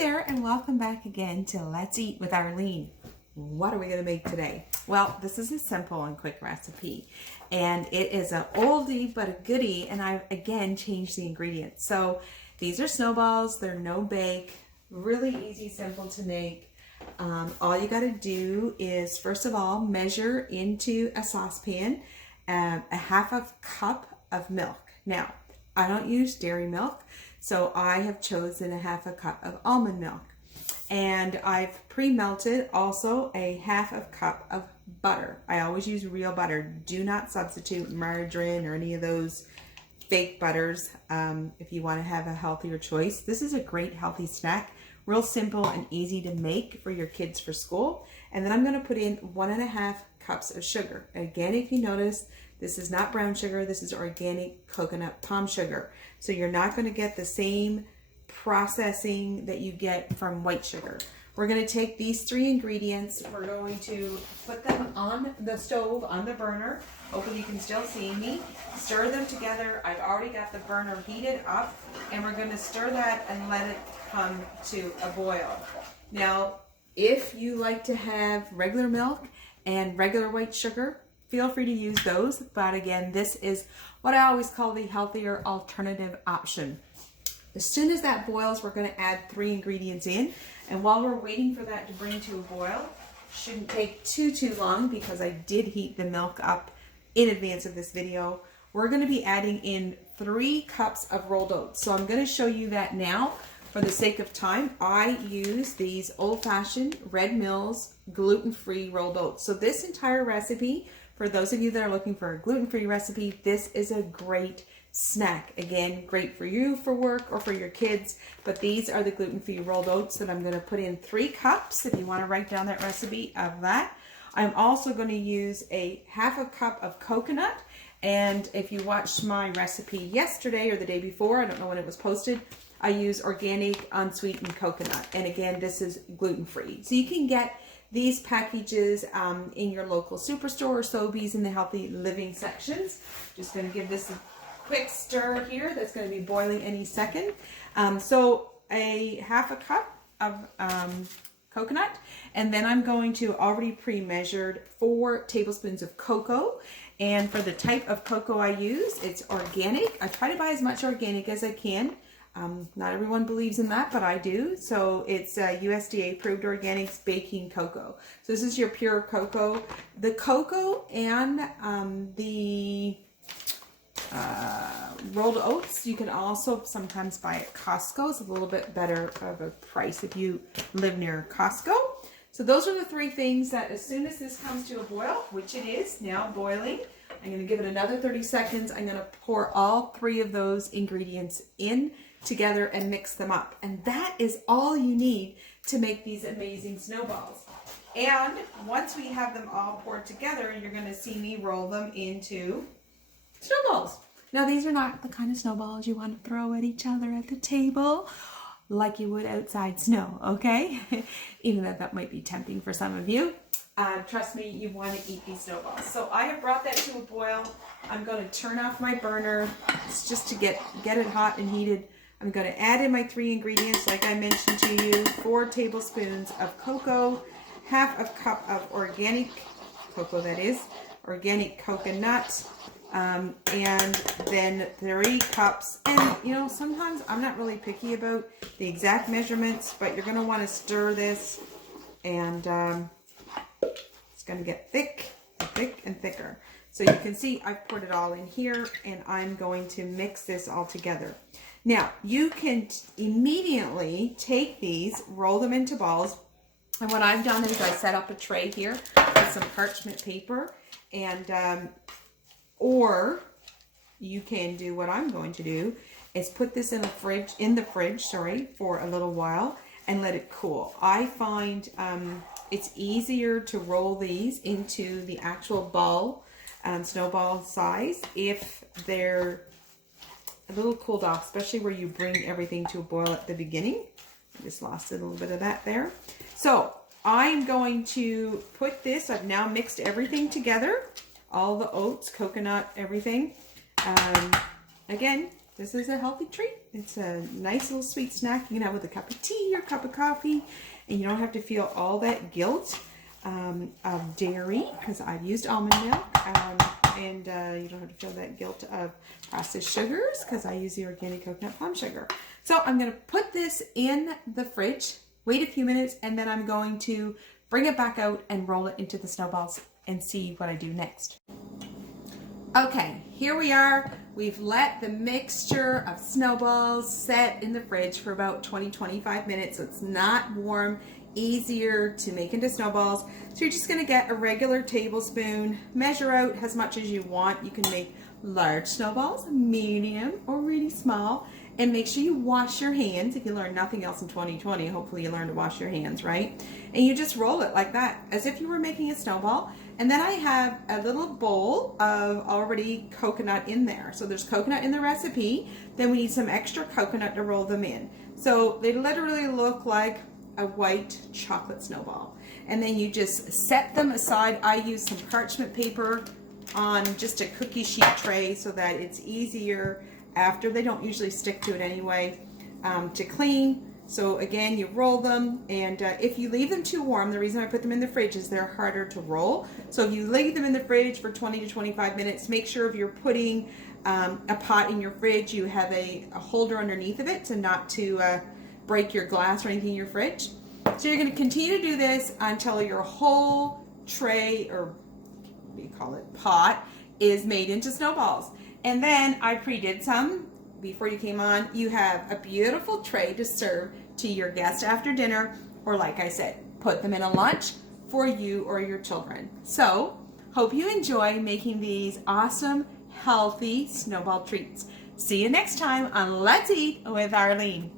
there, and welcome back again to Let's Eat with Arlene. What are we going to make today? Well, this is a simple and quick recipe, and it is an oldie but a goodie, and I've again changed the ingredients. So these are snowballs. They're no bake, really easy, simple to make. All you got to do is, first of all, measure into a saucepan a half a cup of milk. Now, I don't use dairy milk, so I have chosen a half a cup of almond milk. And I've pre-melted also a half a cup of butter. I always use real butter. Do not substitute margarine or any of those fake butters if you want to have a healthier choice. This is a great healthy snack. Real simple and easy to make for your kids for school. And then I'm going to put in 1.5 cups of sugar. Again, if you notice, this is not brown sugar. This is organic coconut palm sugar. So you're not going to get the same processing that you get from white sugar. We're going to take these 3 ingredients. We're going to put them on the stove, on the burner. Hopefully you can still see me. Stir them together. I've already got the burner heated up, and we're going to stir that and let it come to a boil. Now, if you like to have regular milk and regular white sugar, feel free to use those. But again, this is what I always call the healthier alternative option. As soon as that boils, we're going to add 3 ingredients in. And while we're waiting for that to bring to a boil, shouldn't take too long because I did heat the milk up in advance of this video. We're going to be adding in 3 cups of rolled oats. So I'm going to show you that now. For the sake of time, I use these old-fashioned Red Mills gluten-free rolled oats. So this entire recipe, for those of you that are looking for a gluten-free recipe, this is a great snack. Again, great for you for work or for your kids, but these are the gluten-free rolled oats that I'm going to put in 3 cups if you want to write down that recipe of that. I'm also going to use a half a cup of coconut, and if you watched my recipe yesterday or the day before, I don't know when it was posted, I use organic unsweetened coconut, and again, this is gluten-free. So you can get these packages in your local superstore or Sobeys in the healthy living sections. Just going to give this a quick stir here. That's going to be boiling any second. So a half a cup of coconut, and then I'm going to already pre-measured 4 tablespoons of cocoa. And for the type of cocoa I use, it's organic. I try to buy as much organic as I can. Not everyone believes in that, but I do. So it's USDA approved organics baking cocoa. So this is your pure cocoa. The cocoa and the rolled oats you can also sometimes buy at Costco. It's a little bit better of a price if you live near Costco. So those are the 3 things that as soon as this comes to a boil, which it is now boiling, I'm going to give it another 30 seconds. I'm going to pour all 3 of those ingredients in together and mix them up. And that is all you need to make these amazing snowballs. And once we have them all poured together, you're going to see me roll them into snowballs. Now, these are not the kind of snowballs you want to throw at each other at the table like you would outside snow, okay? Even though that might be tempting for some of you. Trust me, you want to eat these snowballs. So I have brought that to a boil. I'm going to turn off my burner. It's just to get it hot and heated. I'm going to add in my 3 ingredients like I mentioned to you. 4 tablespoons of cocoa, half a cup of organic cocoa, that is, organic coconut, and then 3 cups. And you know, sometimes I'm not really picky about the exact measurements, but you're going to want to stir this, and it's going to get thick and thicker. So you can see I've poured it all in here, and I'm going to mix this all together. Now, you can immediately take these, roll them into balls, and what I've done is I set up a tray here with some parchment paper, and or you can do what I'm going to do is put this in the fridge, for a little while and let it cool. I find it's easier to roll these into the actual ball, snowball size, if they're a little cooled off, especially where you bring everything to a boil at the beginning. I just lost a little bit of that there. So I'm going to put this, I've now mixed everything together, all the oats, coconut, everything. Again, this is a healthy treat. It's a nice little sweet snack you can have with a cup of tea or a cup of coffee, and you don't have to feel all that guilt of dairy, because I've used almond milk, and you don't have to feel that guilt of processed sugars, because I use the organic coconut palm sugar. So I'm going to put this in the fridge, wait a few minutes, and then I'm going to bring it back out and roll it into the snowballs and see what I do next. Okay, here we are. We've let the mixture of snowballs set in the fridge for about 20-25 minutes, so it's not warm, easier to make into snowballs. So you're just going to get a regular tablespoon, measure out as much as you want. You can make large snowballs, medium, or really small, and make sure you wash your hands. If you learn nothing else in 2020, hopefully you learn to wash your hands, right? And you just roll it like that, as if you were making a snowball. And then I have a little bowl of already coconut in there. So there's coconut in the recipe. Then we need some extra coconut to roll them in. So they literally look like a white chocolate snowball. And then you just set them aside. I use some parchment paper on just a cookie sheet tray so that it's easier after. They don't usually stick to it anyway, to clean. So again, you roll them, and if you leave them too warm, the reason I put them in the fridge is they're harder to roll. So if you leave them in the fridge for 20-25 minutes, make sure if you're putting a pot in your fridge, you have a holder underneath of it to not to break your glass or anything in your fridge. So you're going to continue to do this until your whole tray, or what do you call it, pot, is made into snowballs. And then I pre-did some before you came on. You have a beautiful tray to serve to your guests after dinner, or like I said, put them in a lunch for you or your children. So hope you enjoy making these awesome, healthy snowball treats. See you next time on Let's Eat with Arlene.